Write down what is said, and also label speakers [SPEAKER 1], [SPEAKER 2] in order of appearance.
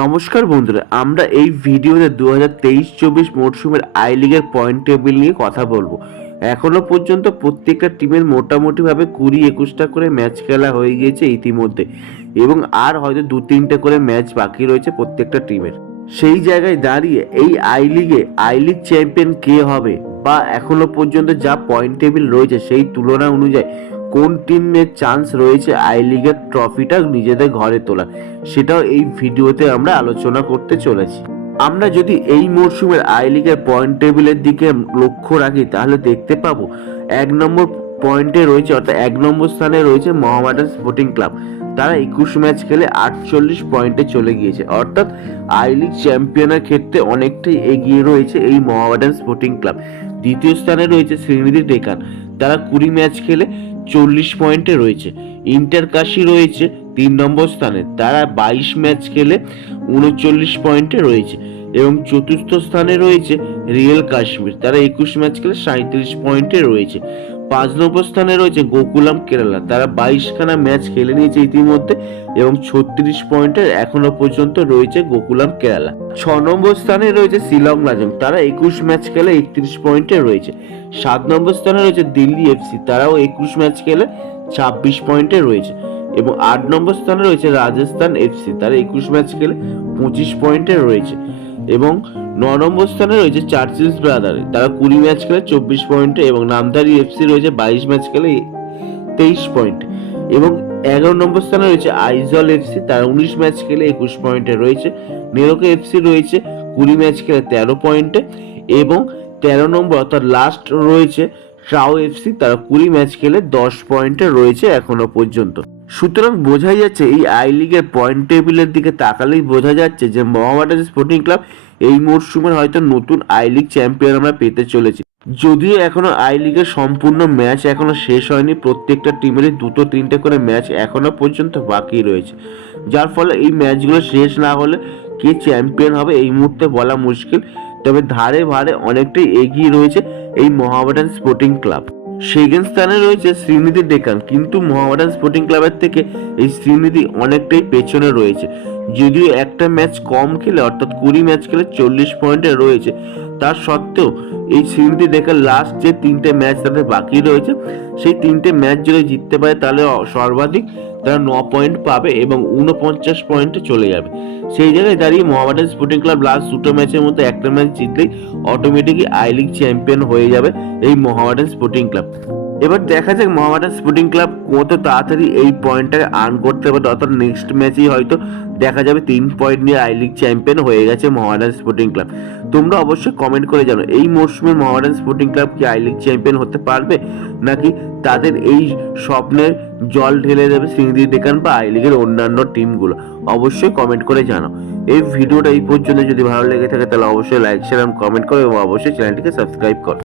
[SPEAKER 1] নমস্কার বন্ধুরা, আমরা এই ভিডিওতে দু হাজার তেইশ চব্বিশ মরশুমের আই লিগের পয়েন্ট টেবিল নিয়ে কথা বলব। এখনও পর্যন্ত প্রত্যেকটা টিমের মোটামুটিভাবে কুড়ি একুশটা করে ম্যাচ খেলা হয়ে গিয়েছে ইতিমধ্যে এবং আর হয়তো দু তিনটে করে ম্যাচ বাকি রয়েছে প্রত্যেকটা টিমের সেই জায়গায় দাঁড়িয়ে এই আই লিগে আই লিগ চ্যাম্পিয়ন কে হবে বা এখনও পর্যন্ত যা পয়েন্ট টেবিল রয়েছে সেই তুলনা অনুযায়ী কোন টিমের চান্স রয়েছে আই লিগের ট্রফিটা নিজেদের ঘরে তোলা? সেটাও এই ভিডিওতে আমরা আলোচনা করতে চলেছি। আমরা যদি এই মরশুমের আই লিগের পয়েন্ট টেবিলের দিকে লক্ষ্য রাখি, তাহলে দেখতে পাবো এক নম্বর পয়েন্টে রয়েছে, অর্থাৎ এক নম্বর স্থানে রয়েছে মোহামেডান স্পোর্টিং ক্লাব তারা একুশ ম্যাচ খেলে আটচল্লিশ পয়েন্টে চলে গিয়েছে। অর্থাৎ আই লিগ চ্যাম্পিয়নের ক্ষেত্রে অনেকটাই এগিয়ে রয়েছে এই মোহামেডান স্পোর্টিং ক্লাব দ্বিতীয় স্থানে রয়েছে শ্রীনিধি ডেকান তারা কুড়ি ম্যাচ খেলে চল্লিশ পয়েন্টে রয়েছে। ইন্টার কাশি রয়েছে তিন নম্বর স্থানে। তারা বাইশ ম্যাচ খেলে উনচল্লিশ পয়েন্টে রয়েছে। এবং চতুর্থ স্থানে রয়েছে রিয়েল কাশ্মীর। তারা একুশ ম্যাচ খেলে সাঁত্রিশ পয়েন্টে রয়েছে। পাঁচ নম্বর স্থানে রয়েছে গোকুলাম কেরালা। তারা বাইশখানা ম্যাচ খেলে নিয়েছে ইতিমধ্যে এবং ছত্রিশ পয়েন্টের এখনও পর্যন্ত রয়েছে গোকুলাম কেরালা। ছ নম্বর স্থানে রয়েছে শিলং লাজং তারা একুশ ম্যাচ খেলে একত্রিশ পয়েন্টে রয়েছে। সাত নম্বর স্থানে রয়েছে দিল্লি এফসি। তারাও একুশ ম্যাচ খেলে ছাব্বিশ পয়েন্টে রয়েছে এবং আট নম্বর স্থানে রয়েছে রাজস্থান এফসি। তারা একুশ ম্যাচ খেলে পঁচিশ পয়েন্টে রয়েছে এবং ন নম্বর স্থানে রয়েছে চার্চিস ব্রাদার। তারা কুড়ি ম্যাচ খেলে চব্বিশ পয়েন্টে এবং নামধারী এফসি রয়েছে বাইশ ম্যাচ খেলে তেইশ পয়েন্ট। এবং এগারো নম্বর স্থানে রয়েছে আইজল এফসি, তারা উনিশ ম্যাচ খেলে একুশ পয়েন্টে রয়েছে। নেরোকে এফসি রয়েছে কুড়ি ম্যাচ খেলে তেরো পয়েন্টে। এবং তেরো নম্বর অর্থাৎ লাস্ট রয়েছে ট্রাও এফসি, তারা কুড়ি ম্যাচ খেলে দশ পয়েন্টে রয়েছে এখনও পর্যন্ত। সুতরাং বোঝাই যাচ্ছে এই আই লিগের পয়েন্ট টেবিলের দিকে তাকালেই বোঝা যাচ্ছে যে মোহামেডান স্পোর্টিং ক্লাব এই মরশুমের হয়তো নতুন আই লিগ চ্যাম্পিয়ন আমরা পেতে চলেছি। যদিও এখনও আই লিগের সম্পূর্ণ ম্যাচ এখনও শেষ হয়নি, প্রত্যেকটা টিমেরই দুটো তিনটে করে ম্যাচ এখনও পর্যন্ত বাকি রয়েছে। যার ফলে এই ম্যাচগুলো শেষ না হলে কে চ্যাম্পিয়ন হবে এই মুহূর্তে বলা মুশকিল। তবে ধারে ভারে অনেকটাই এগিয়ে রয়েছে এই মোহামেডান স্পোর্টিং ক্লাব সেকেন্ড স্থানে রয়েছে শ্রীনিধি ডেকান, কিন্তু মোহামেডান স্পোর্টিং ক্লাবের থেকে এই শ্রীনিধি অনেকটাই পেছনে রয়েছে। যদিও একটা ম্যাচ কম খেলে, অর্থাৎ কুড়ি ম্যাচ খেলে চল্লিশ পয়েন্টে রয়েছে। তার সত্ত্বেও এই শ্রীনিধি দেখে লাস্ট যে তিনটে ম্যাচ তাদের বাকি রয়েছে, সেই তিনটে ম্যাচ যদি জিততে পারে তাহলে সর্বাধিক তারা ন পয়েন্ট পাবে এবং উনপঞ্চাশ পয়েন্টে চলে যাবে। সেই জায়গায় দাঁড়িয়ে মোহামেডান স্পোর্টিং ক্লাব লাস্ট দুটো ম্যাচের মধ্যে একটা ম্যাচ জিতলেই অটোমেটিকই আই লিগ চ্যাম্পিয়ন হয়ে যাবে এই মোহামেডান স্পোর্টিং ক্লাব এবার দেখা যাক মোহামেডান স্পোর্টিং ক্লাব কত তাড়াতাড়ি এই পয়েন্টটাকে আর্ন করতে পারে অর্থাৎ নেক্সট ম্যাচেই হয়তো দেখা যাবে তিন পয়েন্ট নিয়ে আই লিগ চ্যাম্পিয়ন হয়ে গেছে মোহামেডান স্পোর্টিং ক্লাব তোমরা অবশ্যই কমেন্ট করে জানো, এই মরশুমে মোহামেডান স্পোর্টিং ক্লাব কি আই লিগ চ্যাম্পিয়ন হতে পারবে? নাকি তাদের এই স্বপ্নের জল ঢেলে দেবে সিংদি ডেকান বা আই লিগের অন্যান্য টিমগুলো অবশ্যই কমেন্ট করে জানাও। এই ভিডিওটা এই পর্যন্ত। যদি ভালো লেগে থাকে, তাহলে অবশ্যই লাইক শেয়ার কমেন্ট করো এবং অবশ্যই চ্যানেলটিকে সাবস্ক্রাইব করো।